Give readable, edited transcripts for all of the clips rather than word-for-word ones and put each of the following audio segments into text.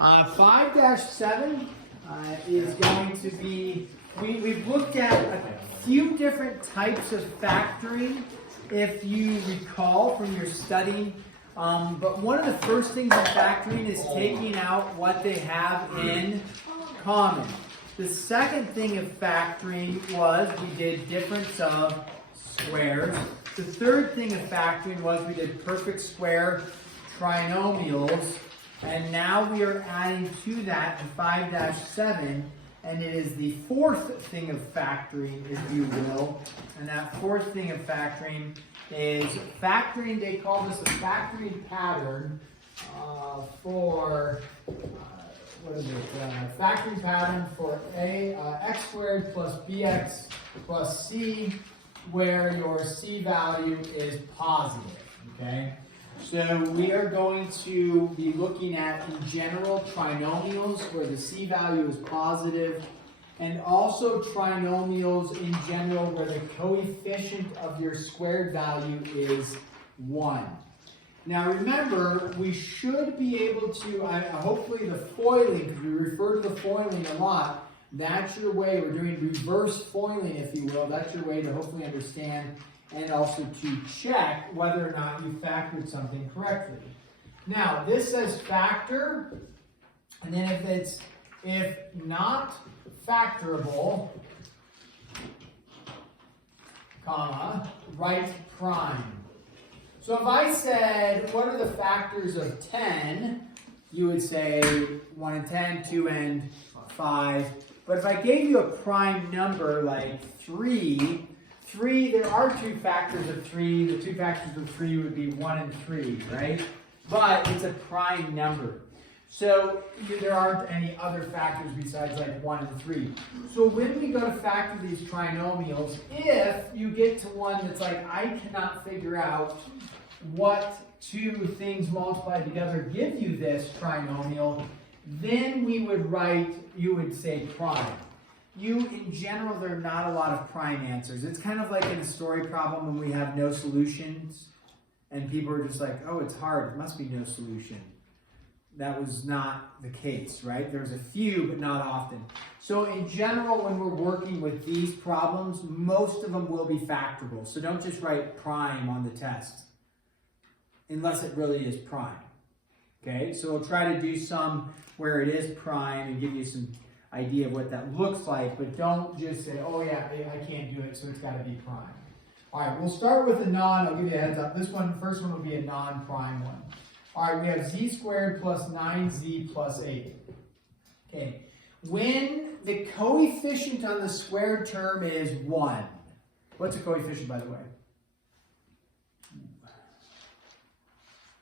5-7 is going to be, we've looked at a few different types of factoring, if you recall from your studying. But one of the first things in factoring is taking out what they have in common. The second thing of factoring was we did difference of squares. The third thing of factoring was we did perfect square trinomials. And now we are adding to that in 5-7, and it is the fourth thing of factoring, if you will. And that fourth thing of factoring is factoring. They call this a factoring pattern for, what is it? Factoring pattern for x squared plus bx plus c, where your c value is positive, okay? So we are going to be looking at, in general, trinomials where the c value is positive, and also trinomials in general where the coefficient of your squared value is 1. Now remember, we should be able to, hopefully the foiling, because we refer to the foiling a lot, that's your way, we're doing reverse foiling, if you will, that's your way to hopefully understand and also to check whether or not you factored something correctly. Now, this says factor, and then if not factorable, comma, write prime. So if I said, what are the factors of 10? You would say 1 and 10, 2 and 5. But if I gave you a prime number like 3, there are two factors of 3. The two factors of 3 would be 1 and 3, right? But it's a prime number. So there aren't any other factors besides like 1 and 3. So when we go to factor these trinomials, if you get to one that's like, I cannot figure out what two things multiplied together give you this trinomial, then we would write, you would say prime. In general, there are not a lot of prime answers. It's kind of like in a story problem when we have no solutions and people are just like, oh, it's hard, it must be no solution. That was not the case, right? There's a few, but not often. So in general, when we're working with these problems, most of them will be factorable. So don't just write prime on the test, unless it really is prime. Okay, so we'll try to do some where it is prime and give you some idea of what that looks like, but don't just say, oh yeah, I can't do it, so it's got to be prime. All right, we'll start with a I'll give you a heads up. This one, first one will be a non-prime one. All right, we have z squared plus 9z plus 8. Okay, when the coefficient on the squared term is 1, what's a coefficient, by the way?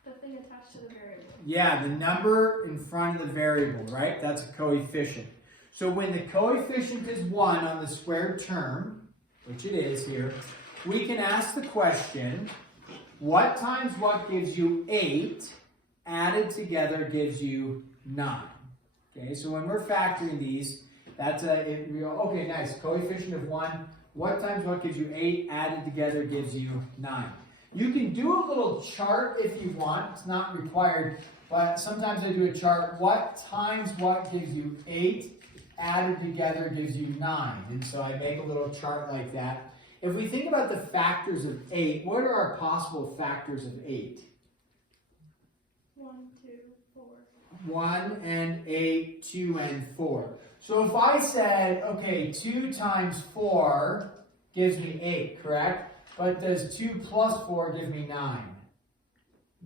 The thing attached to the variable. Yeah, the number in front of the variable, right? That's a coefficient. So when the coefficient is 1 on the squared term, which it is here, we can ask the question, what times what gives you 8 added together gives you 9? Okay, so when we're factoring these, that's okay, nice. Coefficient of 1, what times what gives you 8 added together gives you 9. You can do a little chart if you want, it's not required, but sometimes I do a chart, what times what gives you 8 added together gives you 9. And so I make a little chart like that. If we think about the factors of 8, what are our possible factors of 8? 1, 2, 4. 1 and 8, 2 and 4. So if I said, okay, 2 times 4 gives me 8, correct? But does 2 plus 4 give me 9?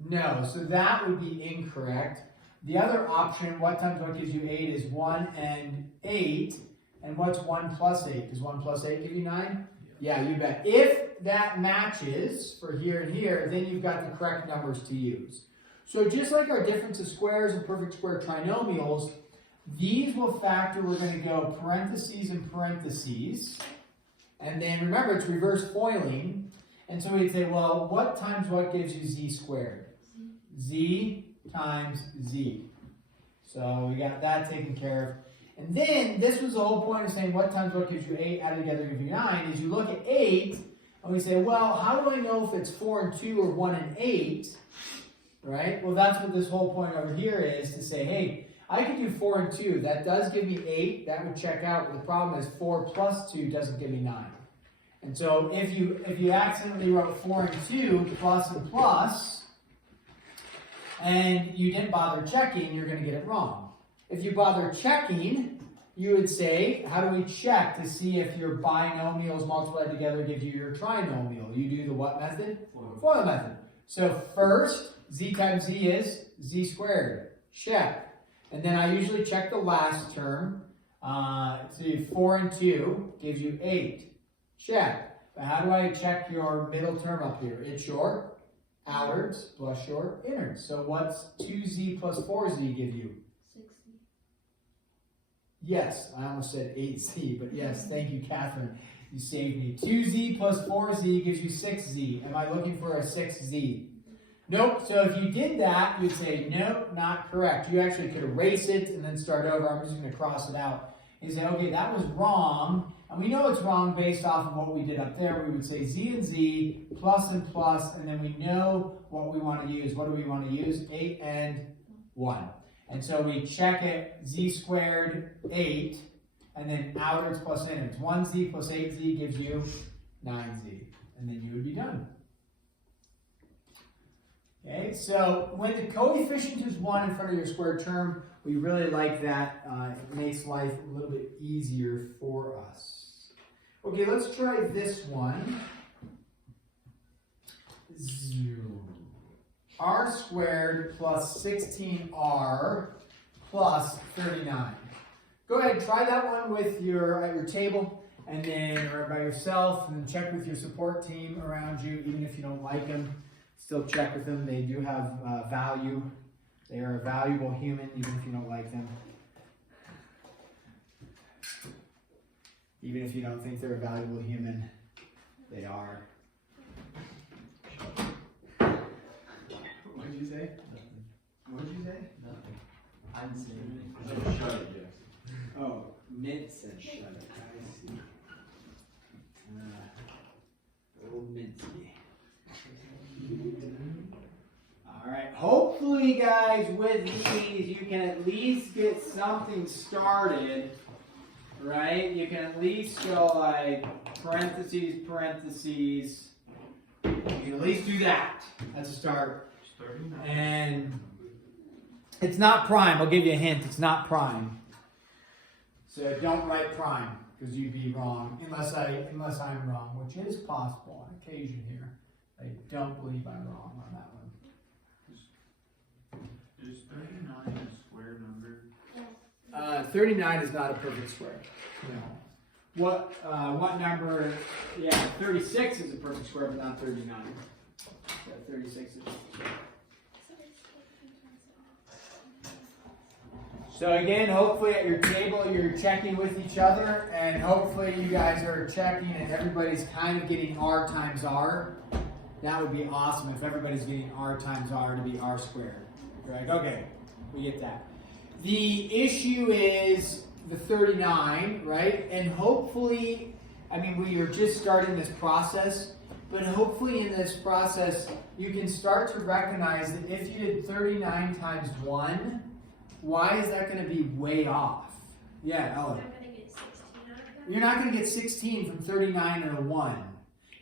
No, so that would be incorrect. The other option, what times what gives you 8, is 1 and 8. And what's 1 plus 8? Does 1 plus 8 give you 9? Yeah, you bet. If that matches for here and here, then you've got the correct numbers to use. So just like our difference of squares and perfect square trinomials, these will factor, we're going to go parentheses and parentheses. And then remember, it's reverse foiling. And so we'd say, well, what times what gives you z squared? Z times z. So we got that taken care of. And then this was the whole point of saying what times what gives you 8 added together gives you 9, is you look at 8 and we say, well, how do I know if it's 4 and 2 or 1 and 8? Right? Well, that's what this whole point over here is, to say, hey, I could do 4 and 2. That does give me 8. That would check out. But the problem is 4 plus 2 doesn't give me 9. And so if you accidentally wrote 4 and 2 plus and plus, and you didn't bother checking, you're going to get it wrong. If you bother checking, you would say, how do we check to see if your binomials multiplied together gives you your trinomial? You do the what method? FOIL method. So first, z times z is z squared. Check. And then I usually check the last term. So 4 and 2 gives you 8. Check. But how do I check your middle term up here? It's your outards plus your innards. So what's 2z plus 4z give you? 60. Yes, I almost said 8z, but yes, thank you, Catherine. You saved me. 2z plus 4z gives you 6z. Am I looking for a 6z? Nope. So if you did that, you'd say, nope, not correct. You actually could erase it and then start over. I'm just going to cross it out. You say, okay, that was wrong. And we know it's wrong based off of what we did up there. We would say z and z, plus and plus, and then we know what we want to use. What do we want to use? 8 and 1. And so we check it, z squared, 8, and then outards plus innards. 1z plus 8z gives you 9z. And then you would be done. Okay, so when the coefficient is 1 in front of your square term, we really like that. It makes life a little bit easier for us. Okay, let's try this one. R squared plus 16r plus 39. Go ahead, try that one with at your table, and then or by yourself, and then check with your support team around you, even if you don't like them. Still check with them. They do have value. They are a valuable human, even if you don't like them. Even if you don't think they're a valuable human, they are. What did you say? Nothing. What did you say? Nothing. I didn't say anything. Shut it, yes. Oh, Mint said shut it. I see. Old Minty. Alright, hopefully guys, with these, you can at least get something started, right? You can at least go like parentheses, parentheses. You can at least do that. That's a start. And it's not prime. I'll give you a hint. It's not prime. So don't write prime, because you'd be wrong, unless I'm wrong, which is possible on occasion here. I don't believe I'm wrong on that one. Is 39 a square number? 39 is not a perfect square. No. What number? Yeah, 36 is a perfect square, but not 39. Yeah, 36 is. So again, hopefully at your table you're checking with each other, and hopefully you guys are checking and everybody's kind of getting r times r. That would be awesome if everybody's getting r times r to be r squared. Right? Okay, we get that. The issue is the 39, right? And hopefully, I mean, we are just starting this process, but hopefully in this process, you can start to recognize that if you did 39 times 1, why is that going to be way off? Yeah, Ella. I'm going to get 16 out of that. You're not going to get 16 from 39 and a 1.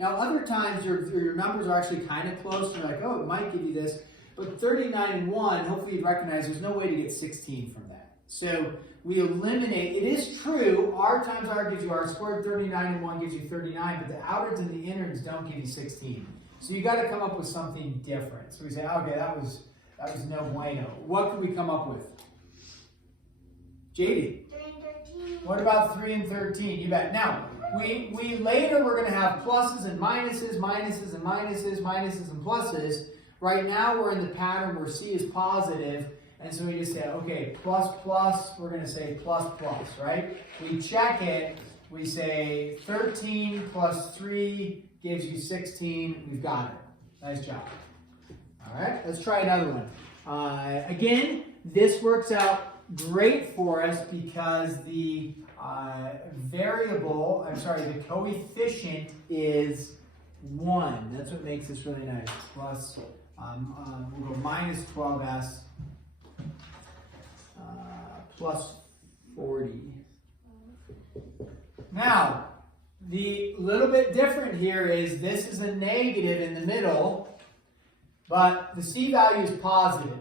Now, other times your numbers are actually kind of close. You're like, oh, it might give you this. But 39 and 1, hopefully you recognize there's no way to get 16 from that. So we eliminate, it is true, r times r gives you r squared, 39 and 1 gives you 39, but the outards and the innards don't give you 16. So you got to come up with something different. So we say, okay, that was no bueno. What could we come up with? JD? 3 and 13. What about 3 and 13? You bet. Now, we later we're going to have pluses and minuses, minuses and minuses, minuses and pluses. Right now we're in the pattern where C is positive, and so we just say, okay, plus plus, we're going to say plus plus, right? We check it, we say 13 plus 3 gives you 16, we've got it. Nice job. All right, let's try another one. Again, this works out great for us because the the coefficient is 1. That's what makes this really nice. Plus, we'll go minus 12s plus 40. Now, the little bit different here is this is a negative in the middle, but the c value is positive.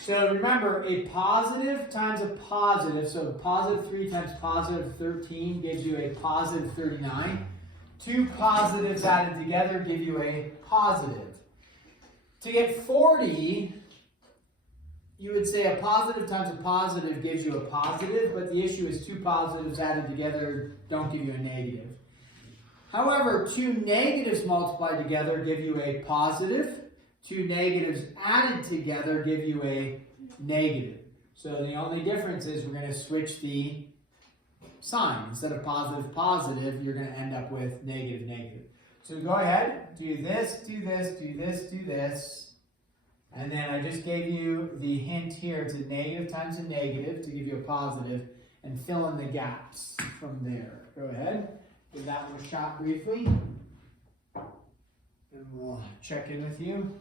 So remember, a positive times a positive, so positive 3 times positive 13 gives you a positive 39. Two positives added together give you a positive. To get 40, you would say a positive times a positive gives you a positive, but the issue is two positives added together don't give you a negative. However, two negatives multiplied together give you a positive. Two negatives added together give you a negative. So the only difference is we're going to switch the sign. Instead of positive, positive, you're going to end up with negative, negative. So go ahead, do this, do this, do this, do this. And then I just gave you the hint here. It's a negative times a negative to give you a positive, and fill in the gaps from there. Go ahead, give that one a shot briefly. And we'll check in with you.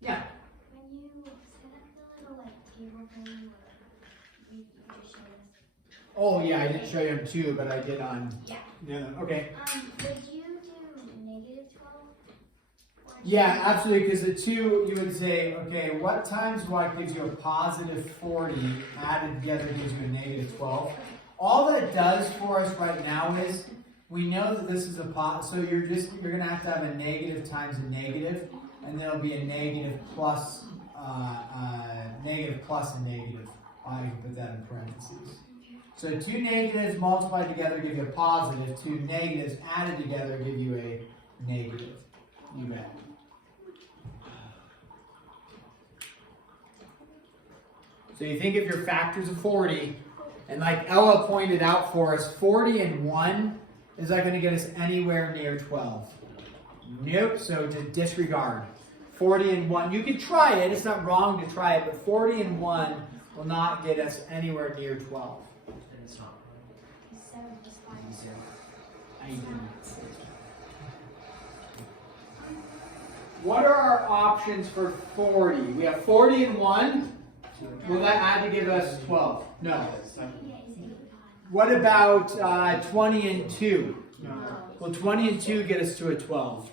Yeah. When you set up the little table thing where you just showed us. Oh yeah, I didn't show you on 2, but I did on. Yeah. Okay. Would you do negative 12? Yeah, absolutely. Because the 2, you would say, okay, what times what gives you a positive 40 added together gives you a negative 12. All that does for us right now is we know that this is a so you're going to have a negative times a negative. And there'll be a negative plus a negative. I can put that in parentheses. So two negatives multiplied together give you a positive. Two negatives added together give you a negative. You bet. So you think of your factors of 40, and like Ella pointed out for us, 40 and 1 is not going to get us anywhere near 12. Nope, so just disregard. 40 and 1, you can try it, it's not wrong to try it, but 40 and 1 will not get us anywhere near 12. And it's not. I didn't say that. What are our options for 40? We have 40 and 1. Will that add to give us 12? No. What about 20 and 2? No. Will 20 and 2 get us to a 12?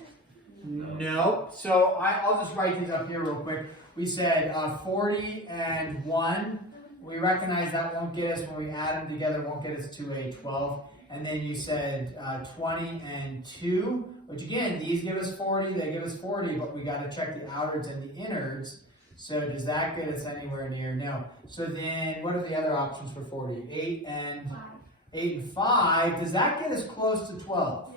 No. So I'll just write these up here real quick. We said 40 and 1. We recognize that won't get us, when we add them together, won't get us to a 12. And then you said 20 and 2, which again, these give us 40, they give us 40, but we got to check the outwards and the innards. So does that get us anywhere near? No. So then what are the other options for 40? 8 and 5. Does that get us close to 12?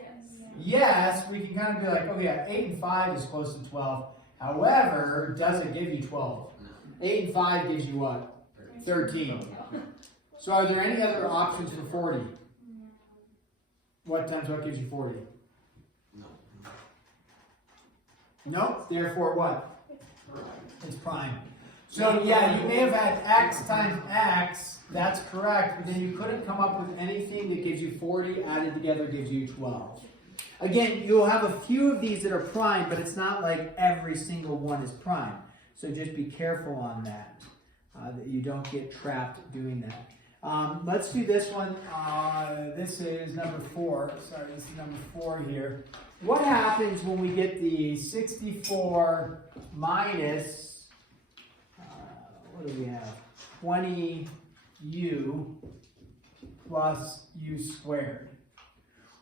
Yes, we can kind of be like, oh yeah, 8 and 5 is close to 12. However, does it give you 12? 8 and 5 gives you what? 13. So are there any other options for 40? What times what gives you 40? No. Nope. Therefore what? It's prime. So yeah, you may have had x times x. That's correct. But then you couldn't come up with anything that gives you 40 added together gives you 12. Again, you'll have a few of these that are prime, but it's not like every single one is prime. So just be careful on that, that you don't get trapped doing that. Let's do this one. This is number 4. Sorry, this is number 4 here. What happens when we get the 64 minus, what do we have? 20u plus u squared.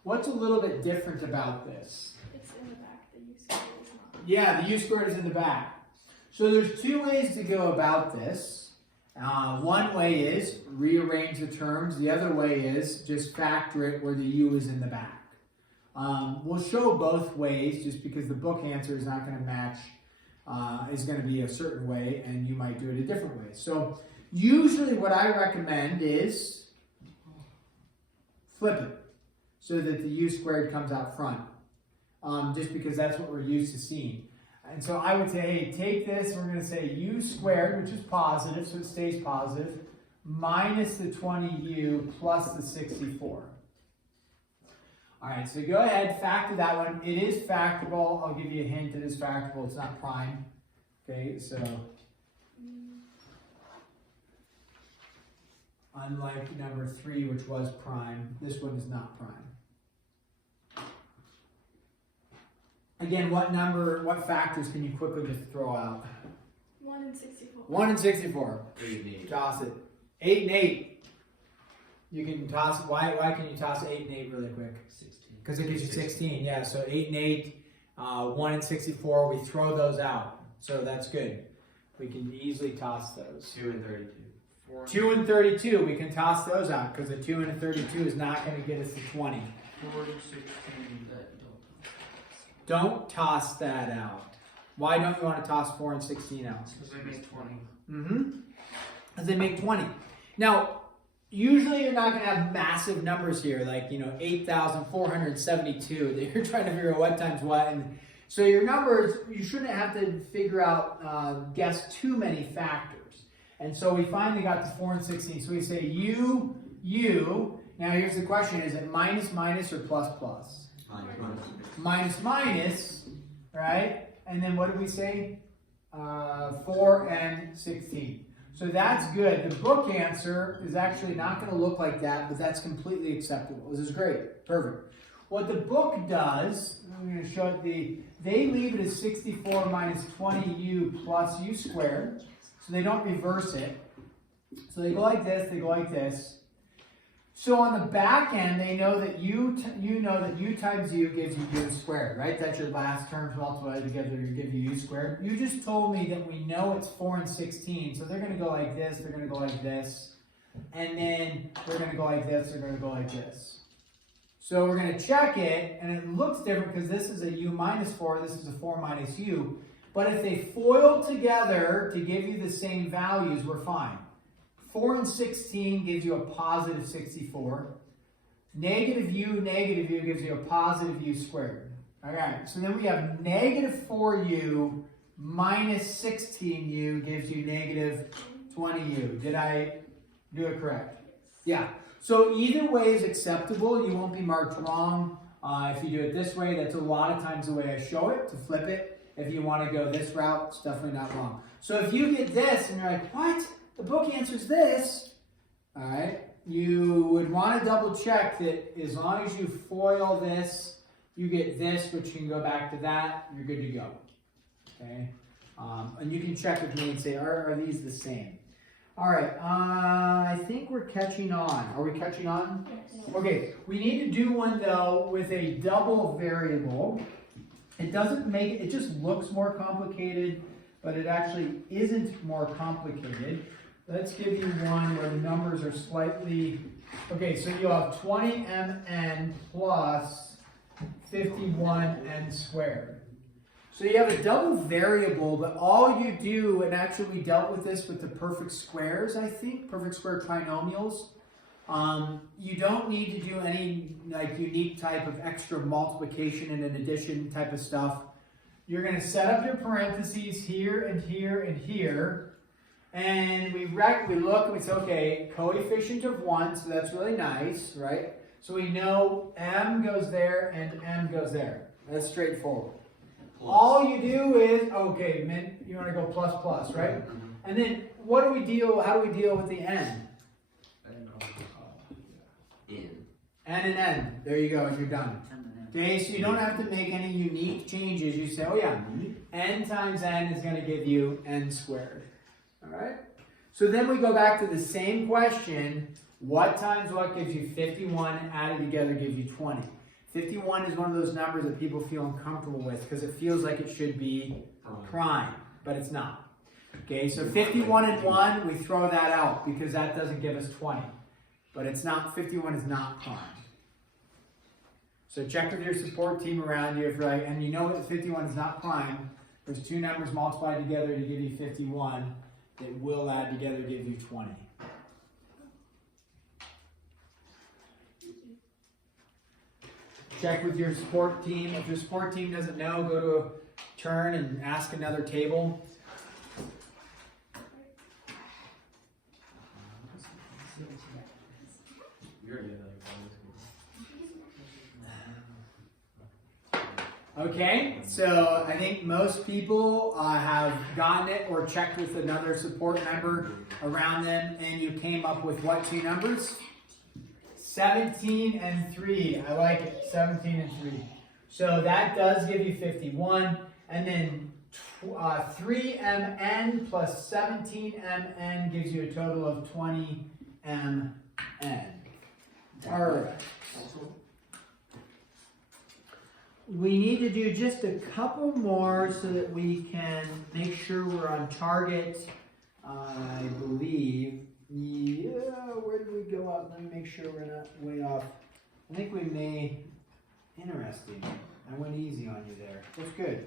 What's a little bit different about this? It's in the back. The u squared is not. Yeah, the u squared is in the back. So there's 2 ways to go about this. One way is rearrange the terms. The other way is just factor it where the u is in the back. We'll show both ways just because the book answer is not going to match, is going to be a certain way, and you might do it a different way. So usually what I recommend is flip it so that the u squared comes out front, just because that's what we're used to seeing. And so I would say, hey, take this, we're going to say u squared, which is positive, so it stays positive, minus the 20u plus the 64. All right, so go ahead, factor that one. It is factorable. I'll give you a hint. It is factorable. It's not prime. Okay, so unlike number 3, which was prime, this one is not prime. Again, what factors can you quickly just throw out? 1 and 64. 1 and 64. 8 and 8. Toss it. 8 and 8. You can toss it. Why can you toss 8 and 8 really quick? 16. Because it gives you 16. Yeah, so 8 and 8, 1 and 64, we throw those out. So that's good. We can easily toss those. 2 and 32. 2 and 32, we can toss those out because a 2 and a 32 is not going to get us to 20. 4 and 16. Don't toss that out. Why don't you want to toss 4 and 16 out? Because they make 20. Because they make 20. Now, usually you're not going to have massive numbers here, like, 8,472 that you're trying to figure out what times what. And so your numbers, you shouldn't have to figure out, guess too many factors. And so we finally got to 4 and 16. So we say U. Now here's the question, is it minus minus or plus plus? Minus minus, right? And then what did we say? 4 and 16. So that's good. The book answer is actually not going to look like that, but that's completely acceptable. This is great. Perfect. What the book does, I'm going to show it, they leave it as 64 minus 20u plus u squared. So they don't reverse it. So they go like this, they go like this. So on the back end, they know that u times u gives you u squared, right? That's your last terms multiplied together to give you u squared. You just told me that we know it's 4 and 16, so they're going to go like this, they're going to go like this, and then they're going to go like this, they're going to go like this. So we're going to check it, and it looks different because this is a u minus 4, this is a 4 minus u. But if they FOIL together to give you the same values, we're fine. 4 and 16 gives you a positive 64. Negative u gives you a positive u squared. All right, so then we have negative 4u minus 16u gives you negative 20u. Did I do it correct? Yeah. So either way is acceptable. You won't be marked wrong. If you do it this way, that's a lot of times the way I show it, to flip it. If you want to go this route, it's definitely not wrong. So if you get this and you're like, what? The book answers this. All right. You would want to double check that as long as you FOIL this, you get this, which can go back to that, you're good to go. Okay. And you can check with me and say, are these the same? All right. I think we're catching on. Are we catching on? Yes. Okay. We need to do one, though, with a double variable. It doesn't make it, it just looks more complicated, but it actually isn't more complicated. Let's give you one where the numbers are slightly, okay, so you have 20mn plus 51n squared. So you have a double variable, but all you do, and actually we dealt with this with the perfect squares, I think, perfect square trinomials. You don't need to do any like unique type of extra multiplication and an addition type of stuff. You're going to set up your parentheses here and here and here. And we look and we say, okay, coefficient of 1, so that's really nice, right? So we know m goes there and m goes there. That's straightforward. Plus. All you do is, okay, you want to go plus plus, right? And then how do we deal with the n? N and n. There you go, and you're done. Okay, so you don't have to make any unique changes. You say, oh yeah, n times n is going to give you n squared. All right? So then we go back to the same question. What times what gives you 51 added together gives you 20? 51 is one of those numbers that people feel uncomfortable with because it feels like it should be prime, but it's not. Okay, so 51 and 1, we throw that out because that doesn't give us 20. But it's not, 51 is not prime. So check with your support team around you if you're like, and you know that 51 is not prime. There's two numbers multiplied together to give you 51 that will add together to give you 20. Check with your support team. If your support team doesn't know, go to a turn and ask another table. You're good. Okay, so I think most people have gotten it or checked with another support member around them, and you came up with what two numbers? 17 and 3. I like it. 17 and 3. So that does give you 51. And then 3mn plus 17mn gives you a total of 20mn. All right. We need to do just a couple more so that we can make sure we're on target. I believe. Yeah, where did we go up? Let me make sure we're not way off. I think we may. Interesting. I went easy on you there. That's good.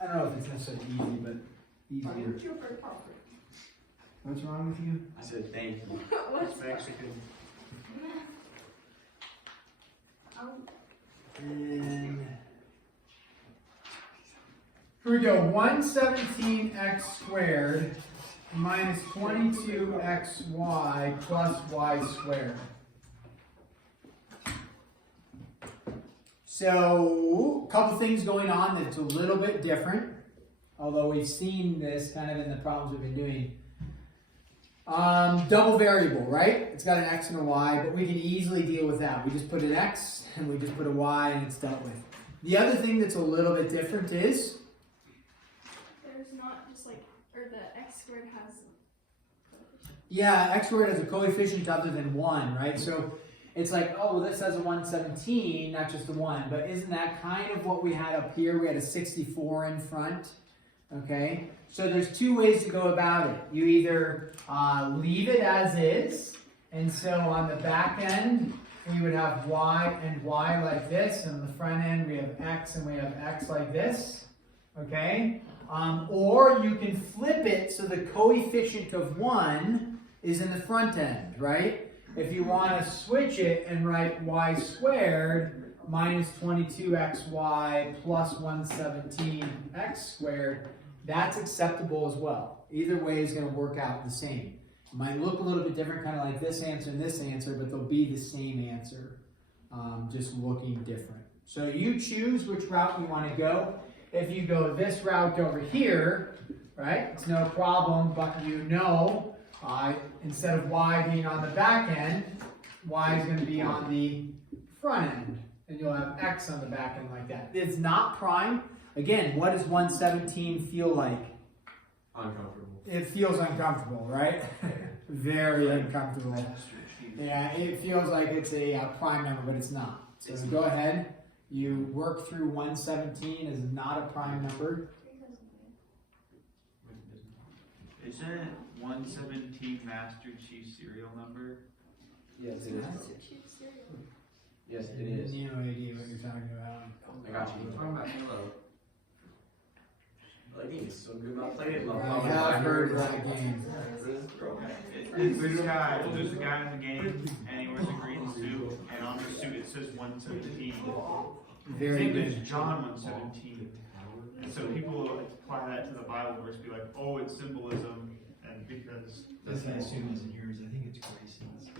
I don't know if it's necessarily easy, but easier. What's wrong with you? I said thank you. What's Mexican. And here we go. 117x squared minus 22xy plus y squared. So, a couple things going on that's a little bit different, although we've seen this kind of in the problems we've been doing. Double variable, right? It's got an x and a y, but we can easily deal with that. We just put an x and we just put a y and it's dealt with. The other thing that's a little bit different is There's not just like, or the x squared has. yeah, x squared has a coefficient other than 1, right? So it's like, oh, this has a 117, not just a 1. But isn't that kind of what we had up here? We had a 64 in front, okay? So there's two ways to go about it. You either leave it as is, and so on the back end, we would have y and y like this, and on the front end, we have x and we have x like this, okay? Or you can flip it so the coefficient of 1 is in the front end, right? If you want to switch it and write y squared minus 22xy plus 117x squared, that's acceptable as well. Either way is going to work out the same. It might look a little bit different, kind of like this answer and this answer, but they'll be the same answer, just looking different. So you choose which route you want to go. If you go this route over here, right, it's no problem, but you know instead of y being on the back end, y is going to be on the front end. And you'll have x on the back end like that. It's not prime. Again, what does 117 feel like? Uncomfortable. It feels uncomfortable, right? Very uncomfortable. Yeah, it feels like it's a prime number, but it's not. So go ahead. You work through 117 as not a prime number. Isn't 117 Master Chief serial number? Yes, it is. Yes, it is. No idea what you're talking about. I got you. You're talking about Halo. I think it's so good about playing it. I have heard of that game. There's a guy in the game, and he wears a green suit, and on the suit it says 117. Very His name good. is John 117. And so people apply that to the Bible verse, be like, oh, it's symbolism, and because That's what I assume isn't yours. I think it's Grayson's.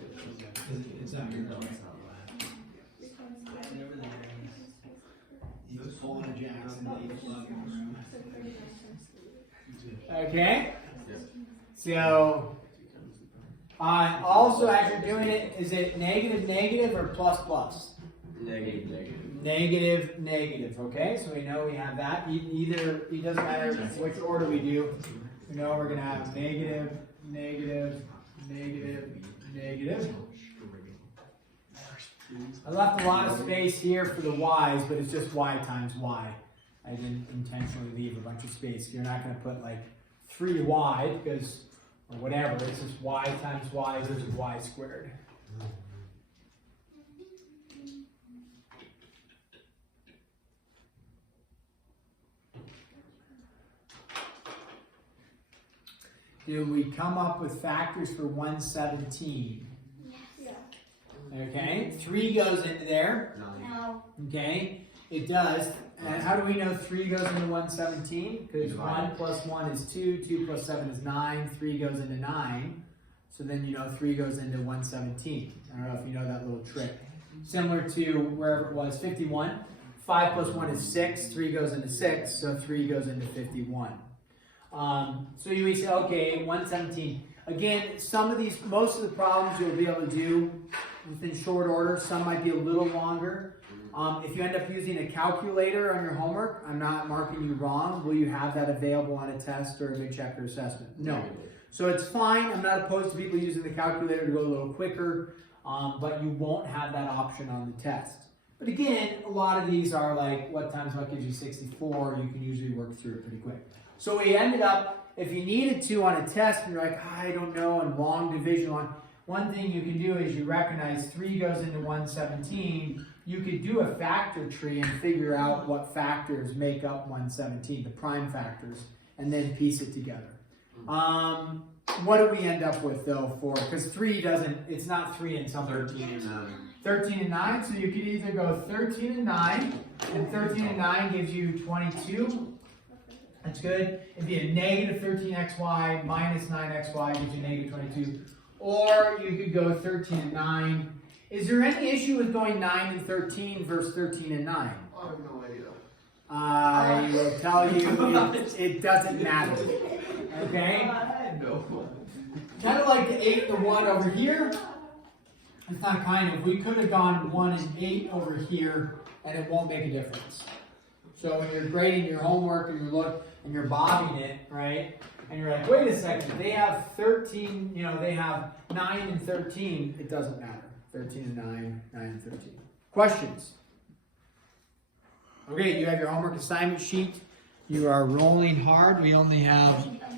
It's not yours. He was pulling a Jackson. Okay? So, also as you're doing it, is it negative, negative, or plus, plus? Negative, negative. Negative, negative, okay? So we know we have that. Either, it doesn't matter which order we do. We know we're going to have negative, negative, negative, negative. I left a lot of space here for the y's, but it's just y times y. I didn't intentionally leave a bunch of space. You're not going to put like 3y because, or whatever, it's just y times y is just y squared. Did we come up with factors for 117? Yeah. Okay, 3 goes into there. No. Okay, it does. And how do we know 3 goes into 117? Because 1 plus 1 is 2, 2 plus 7 is 9, 3 goes into 9. So then you know 3 goes into 117. I don't know if you know that little trick. Similar to wherever it was, 51. 5 plus 1 is 6. 3 goes into 6, so 3 goes into 51. So you would say, okay, 117. Again, most of the problems you'll be able to do within short order. Some might be a little longer. If you end up using a calculator on your homework, I'm not marking you wrong. Will you have that available on a test or a mid-chapter assessment? No. So it's fine. I'm not opposed to people using the calculator to go a little quicker, but you won't have that option on the test. But again, a lot of these are like, what times what gives you 64? You can usually work through it pretty quick. So we ended up, if you needed to on a test, and you're like, I don't know, and long division one thing you can do is you recognize 3 goes into 117. You could do a factor tree and figure out what factors make up 117, the prime factors, and then piece it together. What do we end up with though because 3 doesn't, it's not 3 and something. 13 and 9. 13 and 9, so you could either go 13 and 9, and 13 and 9 gives you 22. That's good. It'd be a negative 13xy minus 9xy gives you negative 22. Or you could go 13 and 9. Is there any issue with going 9 and 13 versus 13 and 9? I have no idea. I will tell you, it doesn't matter. Okay? I had no one. Kind of like the 8 and the 1 over here. It's not kind of. We could have gone 1 and 8 over here, and it won't make a difference. So when you're grading your homework and you're bobbing it, right? And you're like, wait a second, they have 13, they have 9 and 13. It doesn't matter. 13 and 9, 9 and 13. Questions? Okay, you have your homework assignment sheet. You are rolling hard. We only have